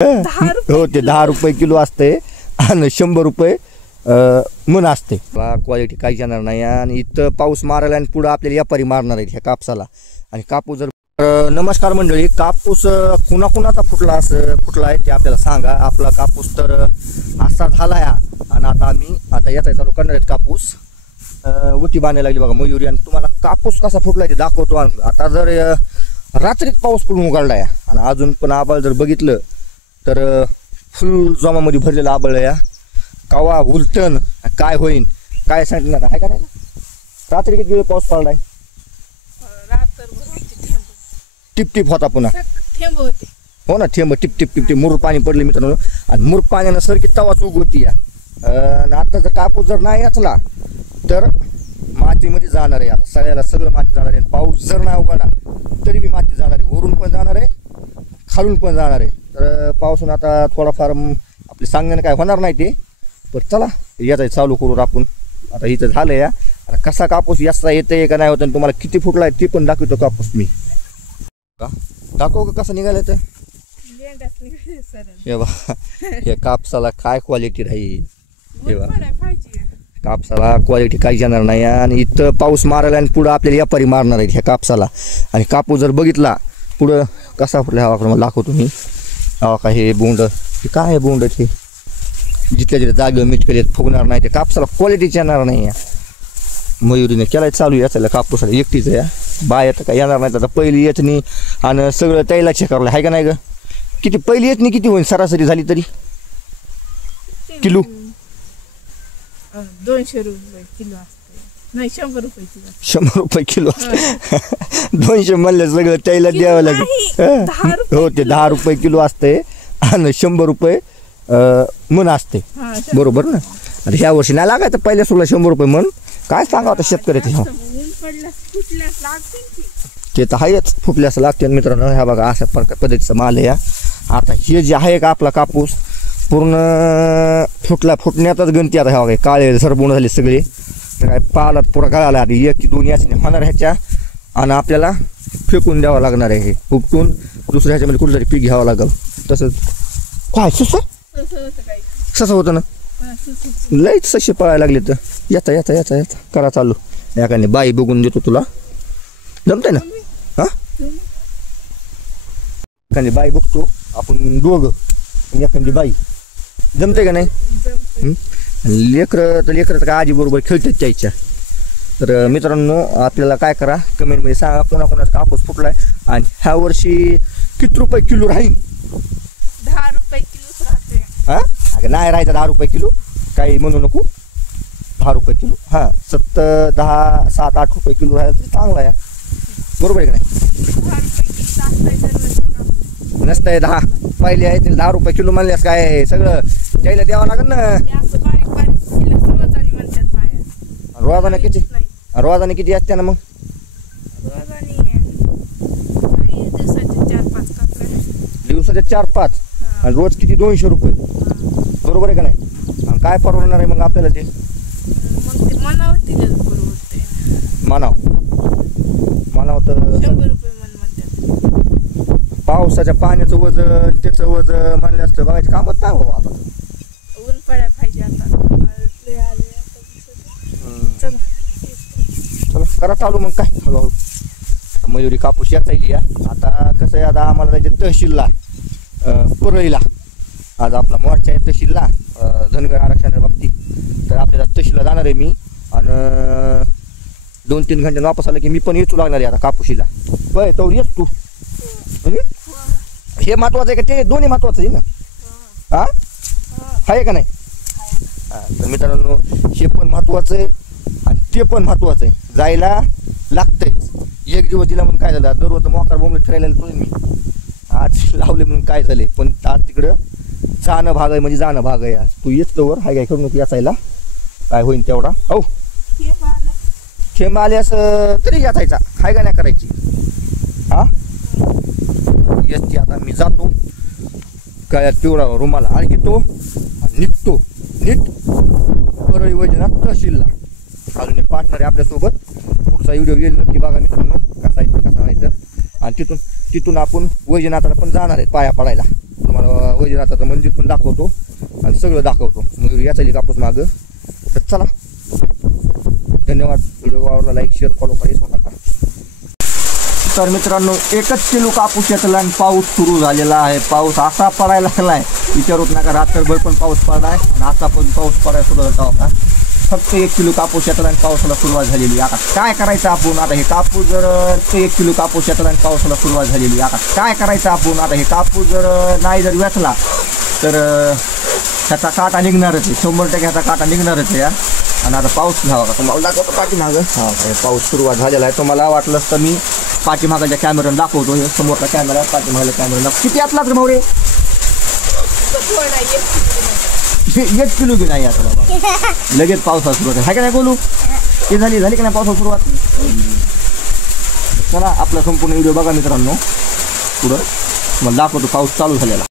हो ते 10 रुपये किलो असते आणि 100 रुपये मन असते. क्वालिटी काही येणार नाही आणि इथं पाऊस मारायला आणि पुढे आपल्याला व्यापारी मारणार आहेत ह्या कापसाला. आणि कापूस जर नमस्कार मंडळी, कापूस कुणाकुणाचा फुटला आहे ते आपल्याला सांगा. आपला कापूस तर असा झाला आहे आणि आता याचा चालू करणार आहेत कापूस. उटी बांधायला लागली बघा मयुरी. आणि तुम्हाला कापूस कसा फुटलाय ते दाखवतो. आता जर रात्रीत पाऊस पडून उघडलाय आणि अजून पण आबाळ जर बघितलं तर फुल जोमामध्ये भरलेलं आबाळ आहे. कवा उलटन काय होईन काय सांगणार आहे का नाही. रात्री किती वेळ पाऊस पडलाय? टिप टिप होता पुन्हा हो ना, थेंब टिप टिप टिप टिप मुर पाणी पडले मित्रांनो. आणि मुर पाण्यानं सर की तवाच उगवती या. आता जर कापूस जर नाही याचला तर मातीमध्ये जाणार आहे. आता सगळं माती जाणार आहे. पाऊस जर नाही उघडला तरी बी माती जाणार आहे. वरून पण जाणार आहे, खालून पण जाणार आहे. तर पावसून आता थोडाफार आपले सांगण्यानं काय होणार नाही ते. पण चला याचा चालू करू आपण. आता इथं झालं या. आता कसा कापूस याचा येतंय का नाही होत तुम्हाला किती फुटलाय ते पण दाखवतो कापूस मी. दाखव का कसा निघाला तर हे बा. हे कापसाला काय क्वालिटी राहील हे बा. कापसाला क्वालिटी काही येणार नाही आणि इथं पाऊस मारायला आणि पुढं आपल्याला व्यापारी मारणार आहेत ह्या कापसाला. आणि कापूस जर बघितला पुढं कसा फुटला हवा मला दाखवतो मी. हवा का हे बोंड हे काय आहे बोंड ते जिथल्या जिथे जागे मिटकले फुगणार नाही. ते कापसाला क्वालिटीच येणार नाही या. मयुरीने केलाय चालू याचायला कापूसाला एकटीच या. बाय आता काय येणार नाही. आता पहिली येचणी आणि सगळं त्याला चेकारलं आहे का नाही ग. किती पहिली येचणी किती होईल सरासरी झाली तरी किलो? 200 रुपये किलो असते. नाही 100 रुपये किलो. 100 रुपये किलो असते. 200 म्हणलं सगळं त्याला द्यावं लागेल. हो ते 10 रुपये किलो असते आणि 100 रुपये मन असते. बरोबर ना. आणि ह्या वर्षी नाही लागायचं पहिल्या सुरुला 100 रुपये मन. काय सांगा आता शेतकऱ्याचे. ते तर आहेच फुटल्यास लागते मित्रांनो. ह्या बघा अशा पद्धतीचा माल आहे. आता हे जे आहे का आपला कापूस पूर्ण फुटण्यातच गणती. आता ह्या बघा काळे सरबूण झाले सगळे. तर काय पालात पुरा गळाला. आधी 1-2 याची होणार ह्याच्या आणि आपल्याला फेकून द्यावं लागणार आहे. हे उपटून दुसऱ्या ह्याच्यामध्ये कुठेतरी पीक घ्यावं लागेल. तसंच काय सस होतं ना. लईच सशे पळायला लागले तर येता येता येता येता करा चालू. एखादी बाई बघून देतो तुला जमतंय ना. हा एखादी बाई बघतो आपण दोघं. एखादी बाई जमते का नाही. लेकरं तर काय आजी बरोबर खेळतात त्याच्या. तर मित्रांनो आपल्याला काय करा कमेंटमध्ये सांगा कोणाकोणाचा कापूस फुटलाय आणि ह्या वर्षी किती रुपये किलो राहील. 10 रुपये किलो राहते. हा नाही राहायचं 10 रुपये किलो काही म्हणू नको. 10 रुपये किलो. हां 7, 10, 7, 8 रुपये किलो राहायला तरी चांगला आहे. बरोबर आहे का नाही. नसतंय 10 पहिले आहे ते 10 रुपये किलो म्हणल्यास काय सगळं द्यायला द्यावं लागेल ना. रोजाने किती असते ना मग. दिवसाचे 4-5 आणि रोज किती 200 रुपये. बरोबर आहे का नाही. आणि काय परवडणार आहे मग आपल्याला ते. म्हणाव तर 100 रुपये म्हणतात. पावसाच्या पाण्याचं वजन त्याचं वजन म्हणलं असतं बघायचं कामच नाही हो. आता ऊन पडायला पाहिजे. आता चला करा चालू मग काय हळूहळू. मयुरी कापूस याचायली या. आता कसं आहे आता आम्हाला जायचं तहसीलला परळीला. आज आपला मोर्चा आहे तहसीलला धनगर आरक्षणाच्या बाबतीत. तर आपल्याला तहसीलला जाणार आहे मी. आणि 2-3 घंटे वापस आलं की मी पण येचू लागणार आहे आता कापूशीला. बरं तो येस तू. हे महत्वाचं आहे का ते दोन्ही महत्वाचं आहे ना. हा आहे का नाही. तर मित्रांनो हे पण महत्वाचं आहे आणि ते पण महत्वाचं आहे. जायला लागतंयच. एक दिवस दिला म्हणून काय झालं दररोज मोकार बोंबले फिरायला येतो मी. आज लावले म्हणून काय झाले पण आज तिकडं जाणं भाग आहे. म्हणजे जाणं भाग आहे. तू येत तर हाय काय करू नको याचायला काय होईन तेवढा. हो थेंब आले असं तरी याचायचा हाय का नाही करायची. हा येस ती आता मी जातो काय तेवढा रुमाला आणि घेतो निघतो नीट परळी वैजनाथ तहसीलला. अजून एक पार्टनर आहे आपल्यासोबत. पुढचा व्हिडिओ येईल नक्की बघा मित्रांनो कसा आहे कसा नाही तर. आणि तिथून आपण वैजनाथाला पण जाणार आहे पाया पडायला. तुम्हाला वैजनाथाचं मंदिर पण दाखवतो आणि सगळं दाखवतो. मयूर याचा कापूस मागं. तर चला, धन्यवाद. व्हिडिओ आवडला लाईक शेअर फॉलो करायचं नका. तर मित्रांनो, 1 किलो कापूस येतला आणि पाऊस सुरू झालेला आहे. पाऊस असा पडायला लागलाय विचारूच नका. रात्रभर पण पाऊस पडलाय आणि आता पण पाऊस पडायला सुरू झाला होता. फक्त 1 किलो कापूस येतला आणि पावसाला सुरुवात झालेली. आता काय करायचं आपण? आता हे कापूस जर 1 किलो कापूस येतला आणि पावसाला सुरुवात झालेली. आता काय करायचं आपण? आता हे कापूस जर नाही जर वेचला तर ह्याचा काटा निघणारच आहे. 100% ह्याचा काटा निघणारच आहे. आणि आता पाऊस घ्यावा का तुम्हाला दाखवतो पाठीमागं. हां, पाऊस सुरुवात झालेला आहे. तुम्हाला वाटलंच तर मी पाठीमागाच्या कॅमेऱ्यानं दाखवतो. हे समोरचा कॅमेरा पाठीमागल्या कॅमेऱ्याला. किती यातला तर भाऊ रे? 1 किलो बी नाही आता बाबा. लगेच पावसाला सुरुवात आहे का नाही बोलू? ते झाली की नाही पावसाला सुरुवात? चला, आपला संपूर्ण व्हिडिओ बघा मित्रांनो. पुढं मला दाखवतो पाऊस चालू झालेला.